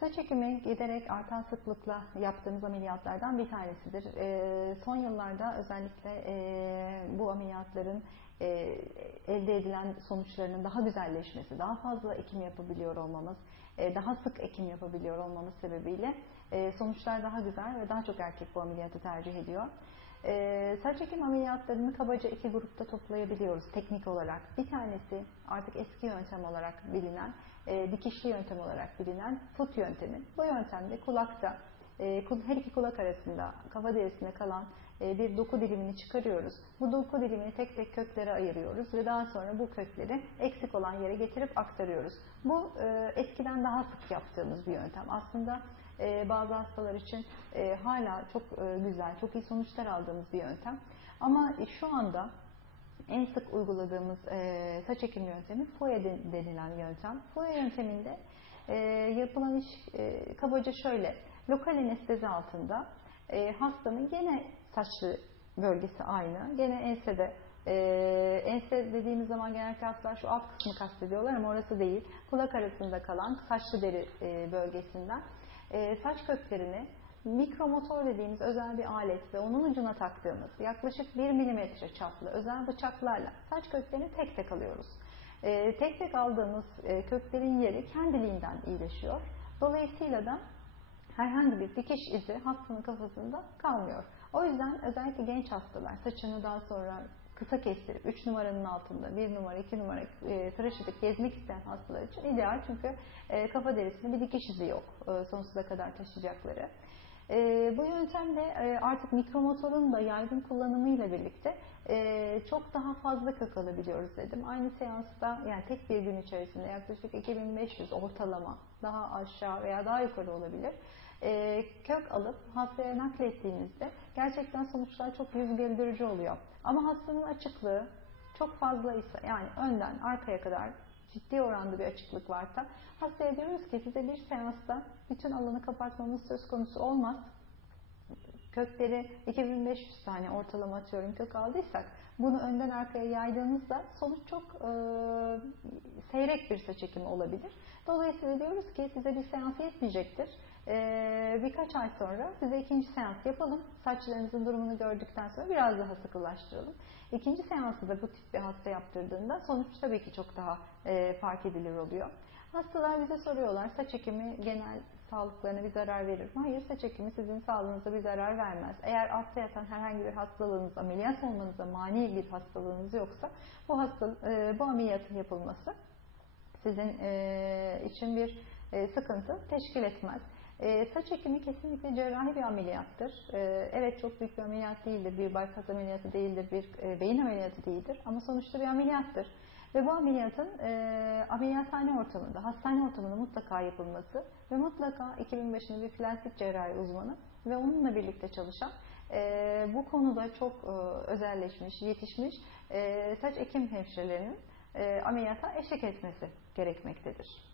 Saç ekimi giderek artan sıklıkla yaptığımız ameliyatlardan bir tanesidir. E, son yıllarda özellikle e, bu ameliyatların e, elde edilen sonuçlarının daha güzelleşmesi, daha fazla ekim yapabiliyor olmamız, e, daha sık ekim yapabiliyor olmamız sebebiyle e, sonuçlar daha güzel ve daha çok erkek bu ameliyatı tercih ediyor. E, saç ekim ameliyatlarını kabaca iki grupta toplayabiliyoruz teknik olarak. Bir tanesi artık eski yöntem olarak bilinen, e, dikişli yöntem olarak bilinen foot yöntemi. Bu yöntemde kulakta e, her iki kulak arasında kafa derisinde kalan bir doku dilimini çıkarıyoruz. Bu doku dilimini tek tek köklere ayırıyoruz ve daha sonra bu kökleri eksik olan yere getirip aktarıyoruz. Bu e, eskiden daha sık yaptığımız bir yöntem. Aslında bazı hastalar için hala çok güzel, çok iyi sonuçlar aldığımız bir yöntem. Ama şu anda en sık uyguladığımız saç ekim yöntemi FOIA denilen yöntem. FOIA yönteminde yapılan iş kabaca şöyle lokal anestezi altında e, hastanın gene saçlı bölgesi aynı. Gene ensede e, ense dediğimiz zaman genellikle hastalar şu alt kısmı kastediyorlar ama orası değil. Kulak arasında kalan saçlı deri e, bölgesinden e, saç köklerini mikromotor dediğimiz özel bir alet ve onun ucuna taktığımız yaklaşık 1 milimetre çaplı özel bıçaklarla saç köklerini tek tek alıyoruz. E, tek tek aldığımız e, köklerin yeri kendiliğinden iyileşiyor. Dolayısıyla da herhangi bir dikiş izi hastanın kafasında kalmıyor. O yüzden özellikle genç hastalar saçını daha sonra kısa kestirip 3 numaranın altında 1 numara 2 numara e, tıraş edip gezmek isteyen hastalar için ideal çünkü e, kafa derisinde bir dikiş izi yok e, sonsuza kadar taşıyacakları. E, bu yöntemde e, artık mikromotorun da yaygın kullanımıyla birlikte e, çok daha fazla kök alabiliyoruz dedim. Aynı seansta yani tek bir gün içerisinde yaklaşık 2500 ortalama daha aşağı veya daha yukarı olabilir. E, kök alıp hastaya naklettiğimizde gerçekten sonuçlar çok yüz güldürücü oluyor. Ama hastanın açıklığı çok fazlaysa yani önden arkaya kadar ciddi oranda bir açıklık varsa hastaya diyoruz ki size bir seansta bütün alanı kapatmamız söz konusu olmaz. Kökleri 2500 tane ortalama atıyorum kök aldıysak bunu önden arkaya yaydığınızda sonuç çok e, seyrek bir saç ekimi olabilir. Dolayısıyla diyoruz ki size bir seans yetmeyecektir. E, birkaç ay sonra size ikinci seans yapalım. Saçlarınızın durumunu gördükten sonra biraz daha sıkılaştıralım. İkinci seansı da bu tip bir hasta yaptırdığında sonuç tabii ki çok daha e, fark edilir oluyor. Hastalar bize soruyorlar saç ekimi genel sağlıklarına bir zarar verir mi? Hayır saç ekimi sizin sağlığınıza bir zarar vermez. Eğer altta yatan herhangi bir hastalığınız, ameliyat olmanıza mani bir hastalığınız yoksa bu, hasta, e, bu ameliyatın yapılması sizin e, için bir e, sıkıntı teşkil etmez. E, saç ekimi kesinlikle cerrahi bir ameliyattır. E, evet çok büyük bir ameliyat değildir, bir bypass ameliyatı değildir, bir e, beyin ameliyatı değildir ama sonuçta bir ameliyattır. Ve bu ameliyatın e, ameliyathane ortamında, hastane ortamında mutlaka yapılması ve mutlaka 2000 başında bir plastik cerrahi uzmanı ve onunla birlikte çalışan e, bu konuda çok e, özelleşmiş, yetişmiş e, saç ekim hemşirelerinin e, ameliyata eşlik etmesi gerekmektedir.